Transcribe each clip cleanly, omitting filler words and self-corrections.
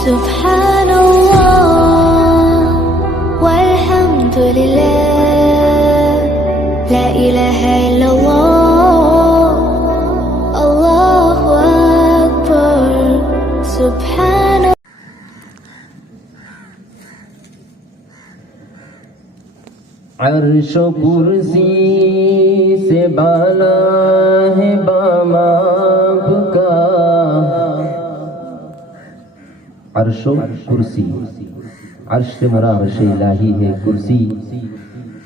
سبحان الله والحمد لله لا إله إلا الله الله أكبر سبحان عرش و کرسی سے بالا ہے بام آپ کا. عرش و کرسی، عرش سے مراد عرش الہی ہے، کرسی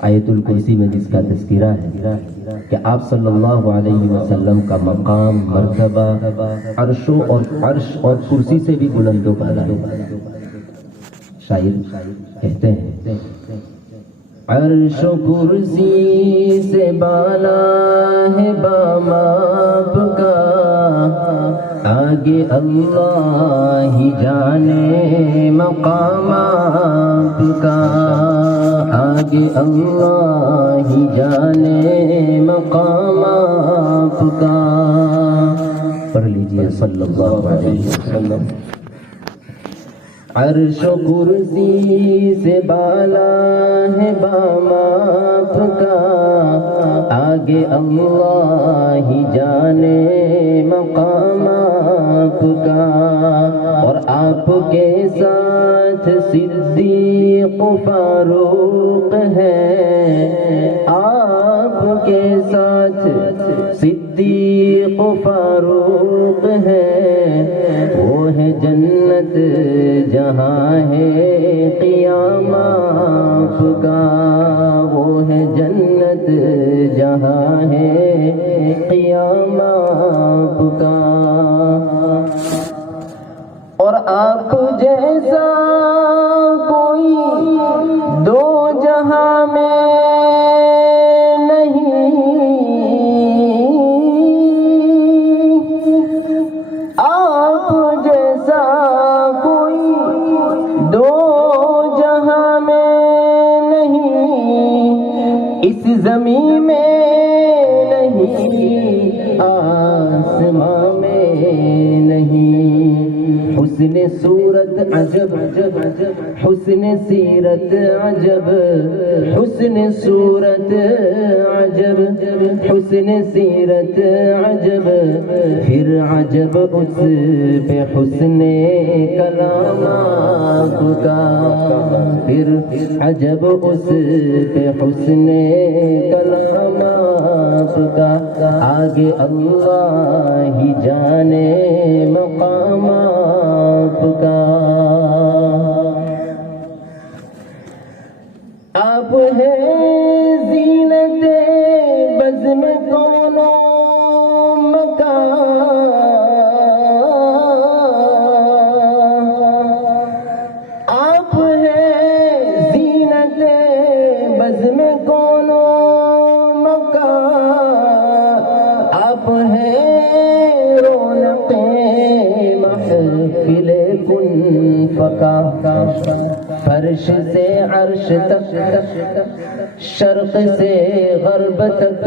آیت الکرسی میں جس کا تذکرہ ہے کہ آپ صلی اللہ علیہ وسلم کا مقام مرتبہ عرش اور کرسی سے بھی بلند و بالا ہے. شاعر کہتے ہیں عرش و کرسی سے بالا ہے بام آپ کا، آگے اللہ ہی جانے مقام آپ کا، آگے اللہ ہی جانے مقام آپ کا. پڑھ لیجئے صلی اللہ علیہ وسلم. عرش و کرسی سے بالا ہے بام آپ کا، آگے اللہ ہی جانے مقام آپ کا. اور آپ کے ساتھ صدیق و فاروق ہے، آپ کے ساتھ صدیق و فاروق ہے. وہ ہے جنت جہاں ہے قیام آپ کا، وہ ہے جنت جہاں ہے قیام آپ کا. اور آپ جیسا کوئی دو جہاں میں نہیں، آپ جیسا کوئی دو جہاں میں نہیں، اس زمین میں نہیں، آسمان میں نہیں. حسن صورت عجب، حسن سیرت عجب، حسن صورت عجب، حسن سیرت عجب. پھر عجب اس پہ حسن کلام آپ کا، پھر عجب اس پہ حسن کلام آپ کا. آگے اللہ ہی جانے مقام آپ کا. آپ ہیں زینت بزم کون و مکان، آپ ہیں زینت بزم کون و مکان، آپ ہیں رونق محفل کن فکا. فرش سے عرش تک، شرق سے غرب تک،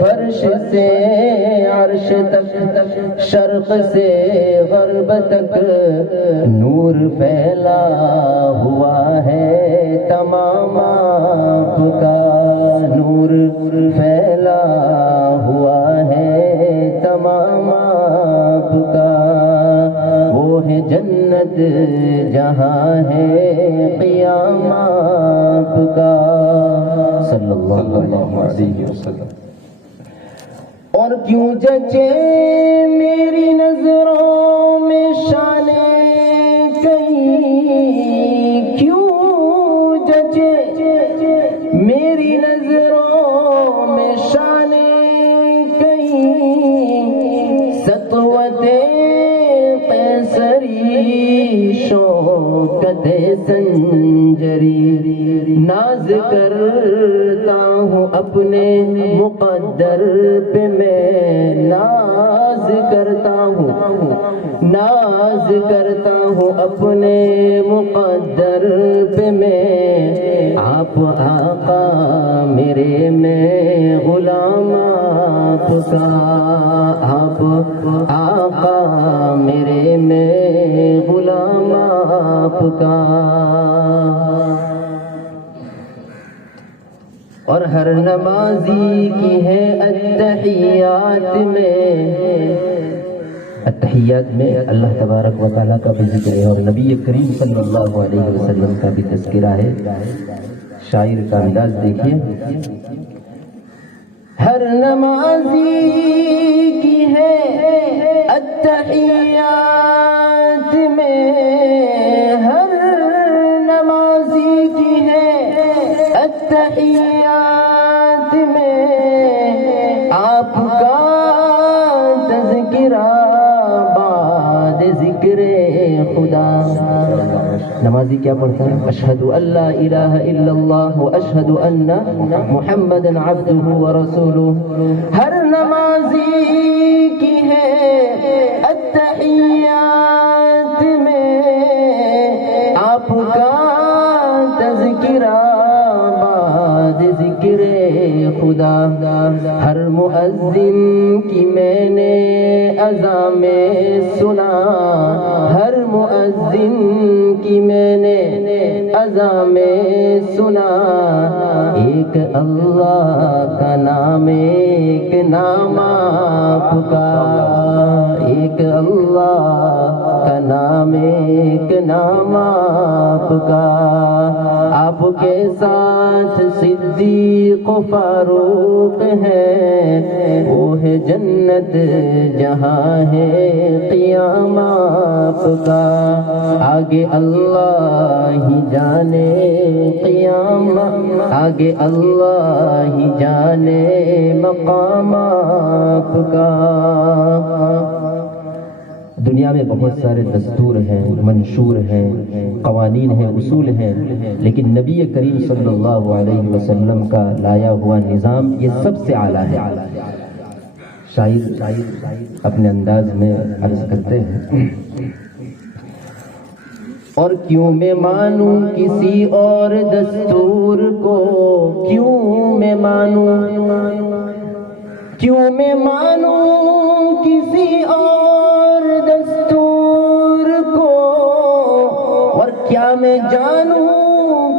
فرش سے عرش تک، شرق سے غرب تک نور پھیلا ہوا ہے تمام آپ کا، نور پھیلا ہوا ہے تمام آپ کا. وہ ہے جنت جہاں ہے قیام آپ کا. صلی اللہ علیہ وسلم. اور کیوں جچے میری نظروں میں شان کہیں، کیوں جچے میری نظروں میں شان کہیں، سطوت قیصری شوکت سنجری. ناز کرتا ہوں اپنے مقدر پہ میں، ناز کرتا ہوں، ناز کرتا ہوں اپنے مقدر پہ میں. آپ آقا میرے میں غلام آپ کا، آپ آقا میرے میں غلام آپ کا، اور ہر نمازی کی ہے التحیات میں اللہ تبارک و تعالیٰ کا بھی ذکر ہے، اور نبی کریم صلی اللہ علیہ وسلم کا بھی تذکرہ ہے۔ شاعر کا انداز دیکھیے، ہر نمازی کی ہے التحیات میں، ہر نمازی کی ہے التحیات میں، آپ کا تذکرہ بعد ذکر خدا۔ نمازی کیا پڑھتا ہے؟ اشہد ان لا الہ الا اللہ واشہد ان محمدا عبدہ ورسولہ۔ ہر نمازی کی ہے التحیات میں، آپ کا تذکرہ بعد ذکر خدا۔ ہر مؤذن کی میں نے اذان میں سنا، ہر مؤذن کی میں نے اذان میں سنا، ایک اللہ کا نام ایک نام آپ کا، ایک اللہ کا نام ایک نام آپ کا۔ آپ کے ساتھ صدیق و فاروق ہے، وہ ہے جنت جہاں ہے قیام آپ کا، آگے اللہ ہی جانے قیام، آگے اللہ ہی جانے مقام آپ کا۔ دنیا میں بہت سارے دستور ہیں، منشور ہیں، قوانین ہیں، اصول ہیں، لیکن نبی کریم صلی اللہ علیہ وسلم کا لایا ہوا نظام یہ سب سے اعلیٰ ہے۔ شاعر اپنے انداز میں عرض کرتے ہیں، اور کیوں میں مانوں کسی اور دستور کو، کیوں میں مانوں، کیوں میں مانوں کسی اور دستور کو، اور کیا میں جانوں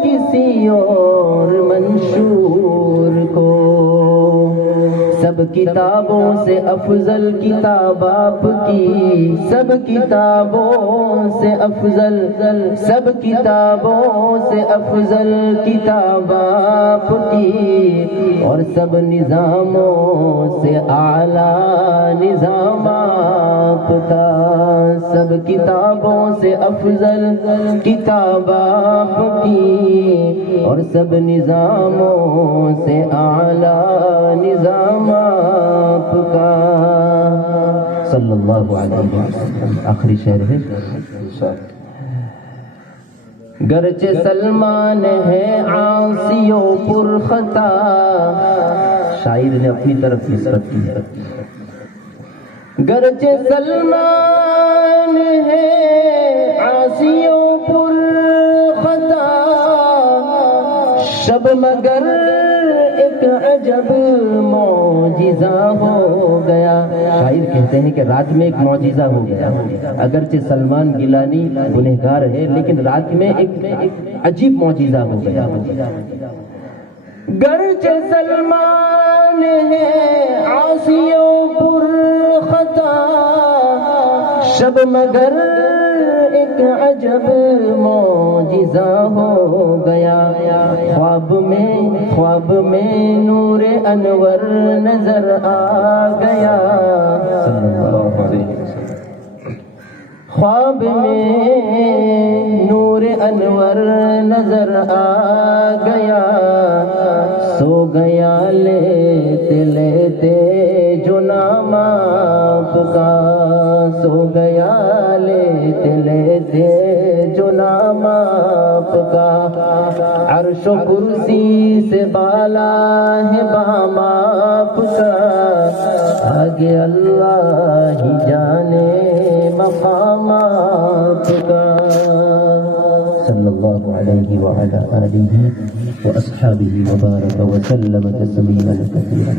کسی اور منشور کو۔ سب کتابوں سے افضل کتاب آپ کی، سب کتابوں سے افضل، سب کتابوں سے افضل کتاب آپ کی، اور سب نظاموں سے اعلیٰ نظام آپ کا، سب کتابوں سے افضل کتاب آپ کی، اور سب نظاموں سے اعلیٰ نظام آپ کا۔ صلی اللہ علیہ وسلم۔ آخری شعر ہے، گرچہ سلمان ہے عاصی و پرخطا، شاعر نے اپنی طرف نسبت کی ہے، گرچہ سلمان ہے عاصی و پرخطا، شب مگر ایک عجب معجزہ ہو گیا۔ شاعر کہتے ہیں کہ رات میں ایک معجزہ ہو گیا، اگرچہ سلمان گیلانی گنہگار ہے لیکن رات میں ایک عجیب معجزہ ہو گیا۔ گرچہ سلمان ہے عاصی و پرخطا، شب مگر ایک عجب معجزہ ہو گیا۔ خواب میں نور انور نظر آ گیا، خواب میں نور انور نظر آ گیا، سو گیا لیتے لیتے جو نام آپ کا، سو گیا لیتے لیتے جو نام آپ کا۔ عرش و کرسی سے بالا ہے بام آپ کا، آگے اللہ ہی جانے مقام آپ کا۔ صلی اللہ علیہ وعلی آلہ واصحابہ وبارک وسلم تسلیما کثیرا۔